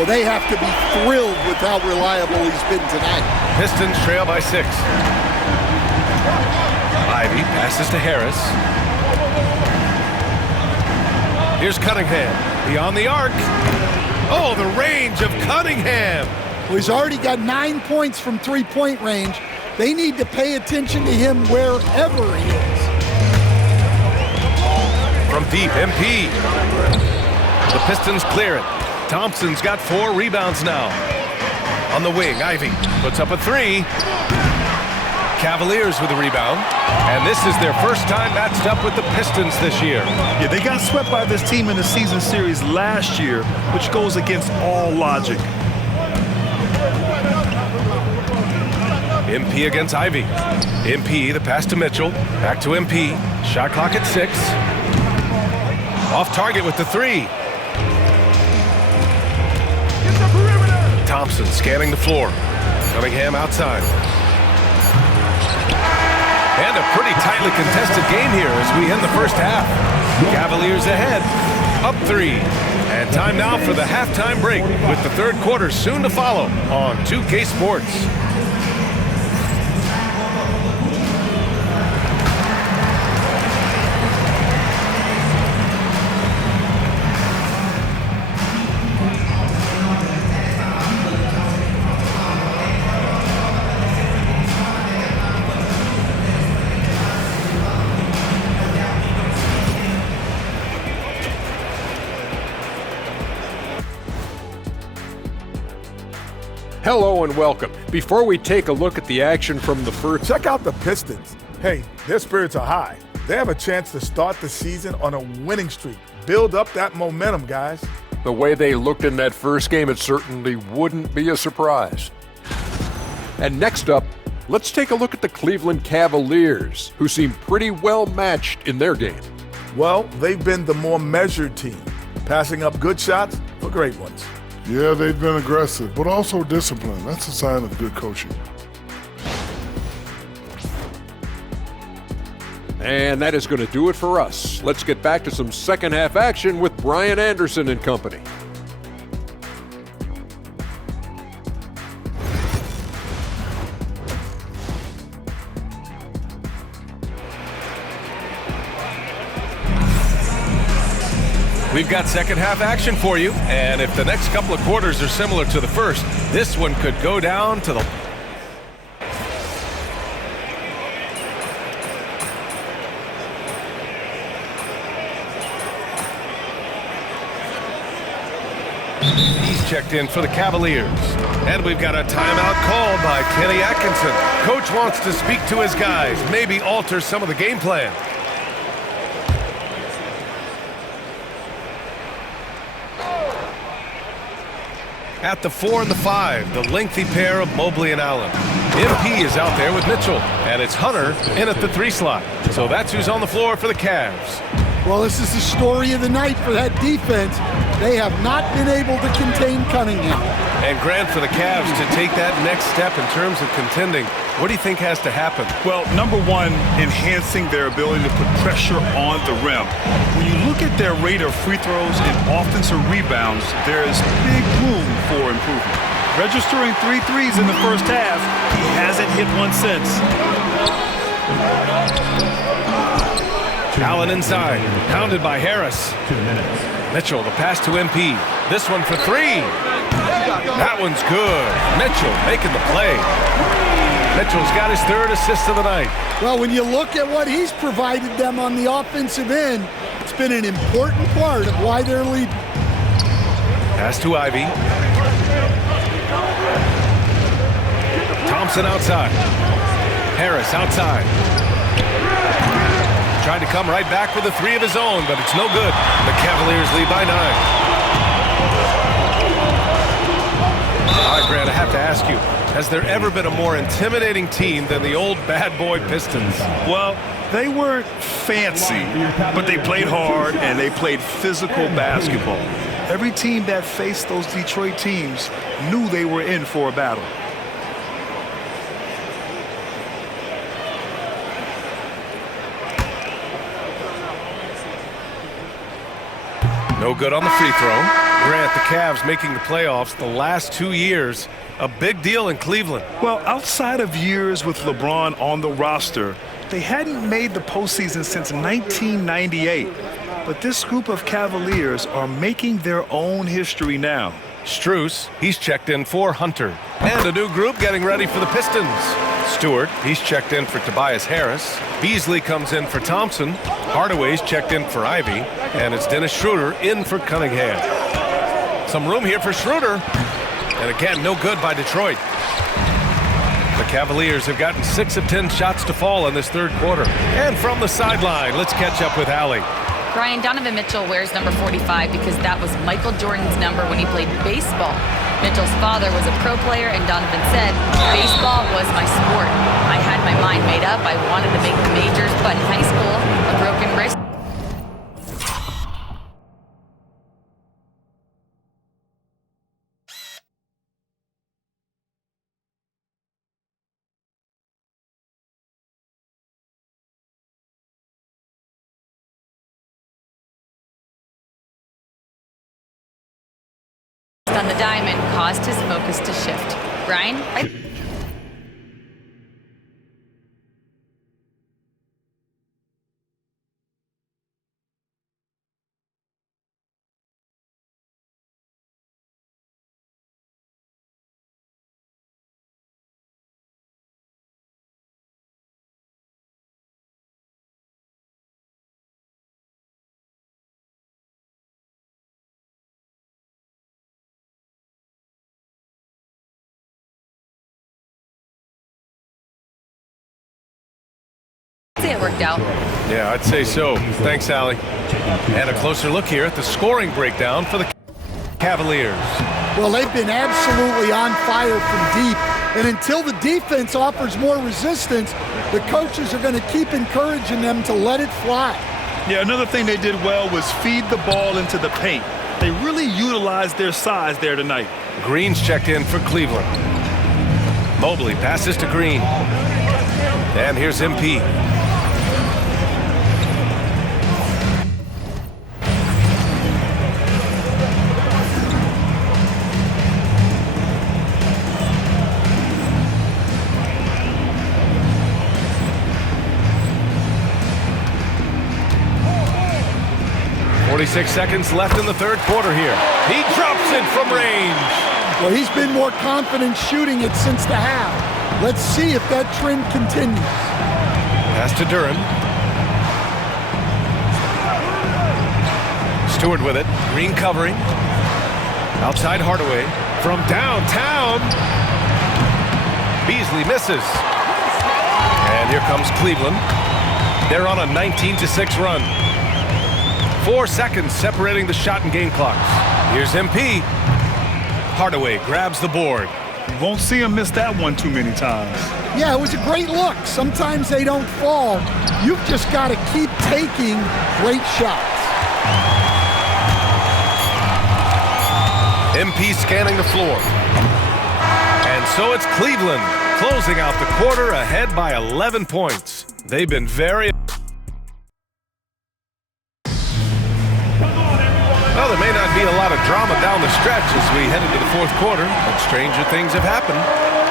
Well, they have to be thrilled with how reliable he's been tonight. Pistons trail by 6. Ivy passes to Harris. Here's Cunningham, beyond the arc. Oh, the range of Cunningham. Well, he's already got 9 points from three-point range. They need to pay attention to him wherever he is. From deep, MP. The Pistons clear it. Thompson's got 4 rebounds now. On the wing, Ivy puts up a 3. Cavaliers with a rebound. And this is their first time matched up with the Pistons this year. Yeah, they got swept by this team in the season series last year, which goes against all logic. MP against Ivy. MP, the pass to Mitchell. Back to MP. Shot clock at 6. Off target with the 3. Thompson scanning the floor. Cunningham outside. And a pretty tightly contested game here as we end the first half. Cavaliers ahead, up 3. And time now for the halftime break with the third quarter soon to follow on 2K Sports. Hello and welcome. Before we take a look at the action from the first... Check out the Pistons. Hey, their spirits are high. They have a chance to start the season on a winning streak. Build up that momentum, guys. The way they looked in that first game, it certainly wouldn't be a surprise. And next up, let's take a look at the Cleveland Cavaliers, who seem pretty well matched in their game. Well, they've been the more measured team, passing up good shots for great ones. Yeah, they've been aggressive, but also disciplined. That's a sign of good coaching. And that is going to do it for us. Let's get back to some second half action with Brian Anderson and company. We've got second half action for you, and if the next couple of quarters are similar to the first, this one could go down to the... He's checked in for the Cavaliers. And we've got a timeout called by Kenny Atkinson. Coach wants to speak to his guys, maybe alter some of the game plan. At the 4 and the 5, the lengthy pair of Mobley and Allen. MP is out there with Mitchell, and it's Hunter in at the 3 slot. So that's who's on the floor for the Cavs. Well, this is the story of the night for that defense. They have not been able to contain Cunningham. And Grant, for the Cavs to take that next step in terms of contending, what do you think has to happen? Well, number one, enhancing their ability to put pressure on the rim. When you look at their rate of free throws and offensive rebounds, there is big room for improvement. Registering 3 threes in the first half, he hasn't hit one since. Allen inside, pounded by Harris. 2 minutes. Mitchell, the pass to MP. This one for 3. That one's good. Mitchell making the play. Mitchell's got his 3rd assist of the night. Well, when you look at what he's provided them on the offensive end, it's been an important part of why they're leading. Pass to Ivy. Thompson outside. Harris outside. Tried to come right back with a 3 of his own, but it's no good. The Cavaliers lead by 9. All right, Grant, I have to ask you, has there ever been a more intimidating team than the old bad boy Pistons? Well, they weren't fancy, but they played hard and they played physical basketball. Every team that faced those Detroit teams knew they were in for a battle. No good on the free throw. Grant, the Cavs making the playoffs the last 2 years. A big deal in Cleveland. Well, outside of years with LeBron on the roster, they hadn't made the postseason since 1998. But this group of Cavaliers are making their own history now. Strus, he's checked in for Hunter. And a new group getting ready for the Pistons. Stewart, he's checked in for Tobias Harris. Beasley comes in for Thompson. Hardaway's checked in for Ivy. And it's Dennis Schroeder in for Cunningham. Some room here for Schroeder. And again, no good by Detroit. The Cavaliers have gotten 6 of 10 shots to fall in this third quarter. And from the sideline, let's catch up with Allie. Brian, Donovan Mitchell wears number 45 because that was Michael Jordan's number when he played baseball. Mitchell's father was a pro player, and Donovan said, "Baseball was my sport. I had my mind made up. I wanted to make the majors, but in high school, a broken wrist." On the diamond caused his focus to shift. Brian? It worked out. Yeah, I'd say so. Thanks, Allie. And a closer look here at the scoring breakdown for the Cavaliers. Well, they've been absolutely on fire from deep. And until the defense offers more resistance, the coaches are going to keep encouraging them to let it fly. Yeah, another thing they did well was feed the ball into the paint. They really utilized their size there tonight. Green's checked in for Cleveland. Mobley passes to Green. And here's MP. 46 seconds left in the third quarter here. He drops it from range. Well, he's been more confident shooting it since the half. Let's see if that trend continues. Pass to Duran. Stewart with it. Green covering. Outside Hardaway. From downtown. Beasley misses. And here comes Cleveland. They're on a 19-6 run. 4 seconds separating the shot and game clocks. Here's MP. Hardaway grabs the board. You won't see him miss that one too many times. Yeah, it was a great look. Sometimes they don't fall. You've just got to keep taking great shots. MP scanning the floor. And so it's Cleveland closing out the quarter ahead by 11 points. They've been very... Well, there may not be a lot of drama down the stretch as we head into the fourth quarter, but stranger things have happened.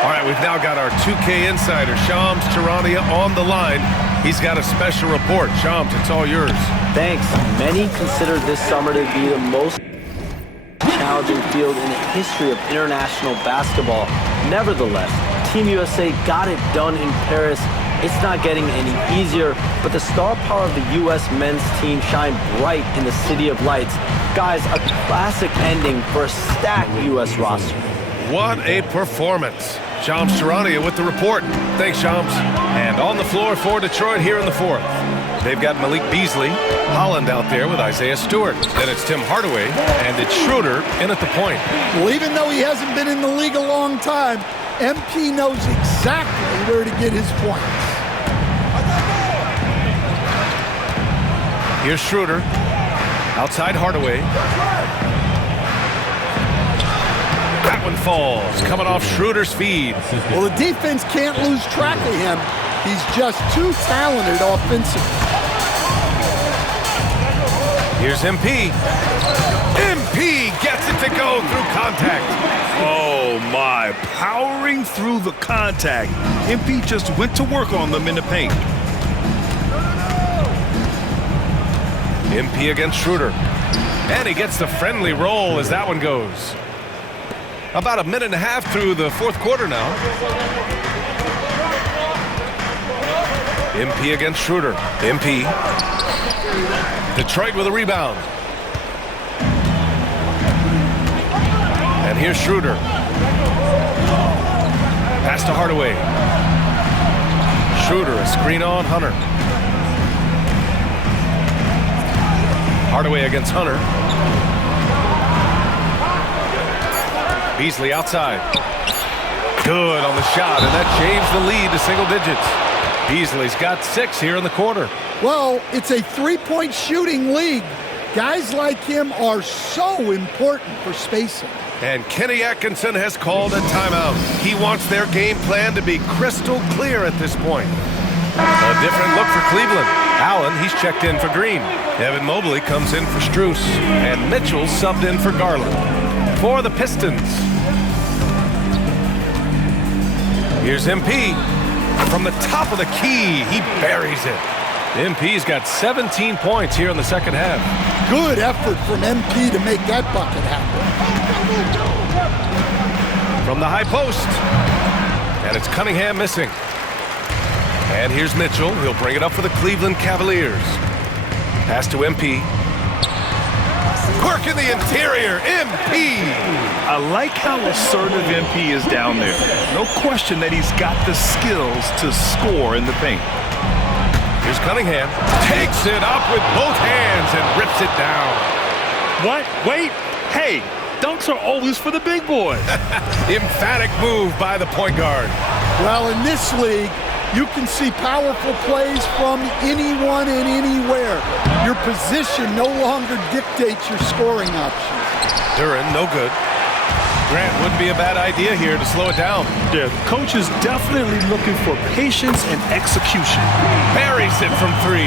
All right, we've now got our 2K insider, Shams Charania, on the line. He's got a special report. Shams, it's all yours. Thanks. Many consider this summer to be the most challenging field in the history of international basketball. Nevertheless, Team USA got it done in Paris. It's not getting any easier, but the star power of the U.S. men's team shined bright in the City of Lights. Guys, a classic ending for a stacked U.S. roster. What a performance. Shams Charania with the report. Thanks, Shams. And on the floor for Detroit here in the fourth. They've got Malik Beasley, Holland out there with Isaiah Stewart. Then it's Tim Hardaway, and it's Schroeder in at the point. Well, even though he hasn't been in the league a long time, MP knows exactly where to get his points. Here's Schroeder. Outside Hardaway. That one falls, coming off Schroeder's feed. Well, the defense can't lose track of him. He's just too talented offensively. Here's MP. MP gets it to go through contact. Oh my, powering through the contact. MP just went to work on them in the paint. MP against Schroeder. And he gets the friendly roll as that one goes. About a minute and a half through the fourth quarter now. MP against Schroeder. MP. Detroit with a rebound. And here's Schroeder. Pass to Hardaway. Schroeder, a screen on Hunter. Hardaway against Hunter. Beasley outside. Good on the shot, and that changed the lead to single digits. Beasley's got 6 here in the quarter. Well, it's a three-point shooting league. Guys like him are so important for spacing. And Kenny Atkinson has called a timeout. He wants their game plan to be crystal clear at this point. A different look for Cleveland. Allen, he's checked in for Green. Evan Mobley comes in for Strus. And Mitchell subbed in for Garland. For the Pistons. Here's MP. From the top of the key, he buries it. MP's got 17 points here in the second half. Good effort from MP to make that bucket happen. From the high post. And it's Cunningham missing. And here's Mitchell. He'll bring it up for the Cleveland Cavaliers. Pass to MP. Quirk in the interior. MP. I like how assertive MP is down there. No question that he's got the skills to score in the paint. Here's Cunningham. Takes it up with both hands and rips it down. What? Wait. Hey, dunks are always for the big boys. Emphatic move by the point guard. Well, in this league, you can see powerful plays from anyone and anywhere. Your position no longer dictates your scoring options. Duran, no good. Grant wouldn't be a bad idea here to slow it down. Yeah, the coach is definitely looking for patience and execution. Buries it from 3.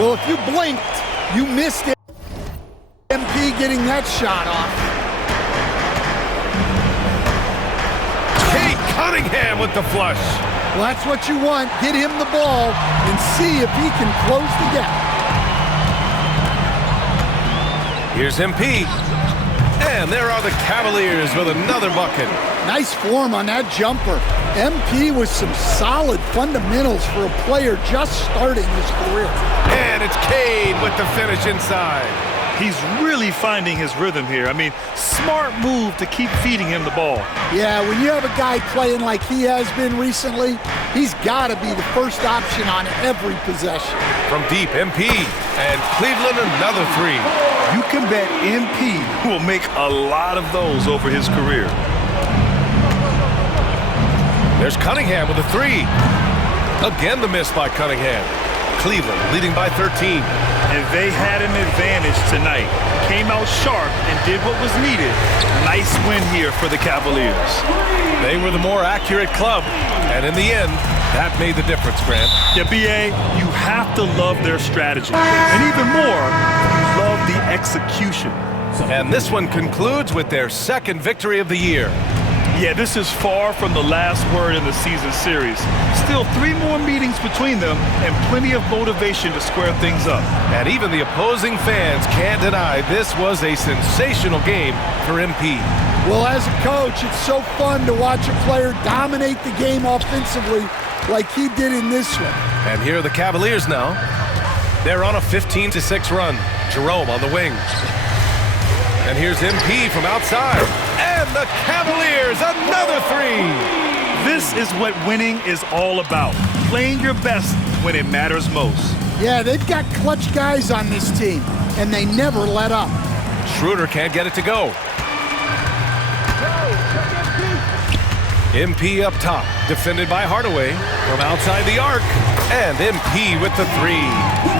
Well, if you blinked, you missed it. MP getting that shot off. Kate Cunningham with the flush. Well, that's what you want. Get him the ball and see if he can close the gap. Here's MP. And there are the Cavaliers with another bucket. Nice form on that jumper. MP with some solid fundamentals for a player just starting his career. And it's Cade with the finish inside. He's really finding his rhythm here. I mean, smart move to keep feeding him the ball. Yeah, when you have a guy playing like he has been recently, he's got to be the first option on every possession. From deep, MP. And Cleveland another 3. You can bet MP will make a lot of those over his career. There's Cunningham with a 3. Again the miss by Cunningham. Cleveland leading by 13. And they had an advantage tonight. Came out sharp and did what was needed. Nice win here for the Cavaliers. They were the more accurate club. And in the end, that made the difference, Grant. Yeah, B.A., you have to love their strategy. And even more, love the execution. And this one concludes with their second victory of the year. Yeah, this is far from the last word in the season series. Still 3 more meetings between them and plenty of motivation to square things up. And even the opposing fans can't deny this was a sensational game for MP. Well, as a coach, it's so fun to watch a player dominate the game offensively like he did in this one. And here are the Cavaliers now. They're on a 15-6 run. Jerome on the wing. And here's MP from outside. And the Cavaliers, another 3. This is what winning is all about. Playing your best when it matters most. Yeah, they've got clutch guys on this team, and they never let up. Schroeder can't get it to go. MP up top, defended by Hardaway from outside the arc. And MP with the 3.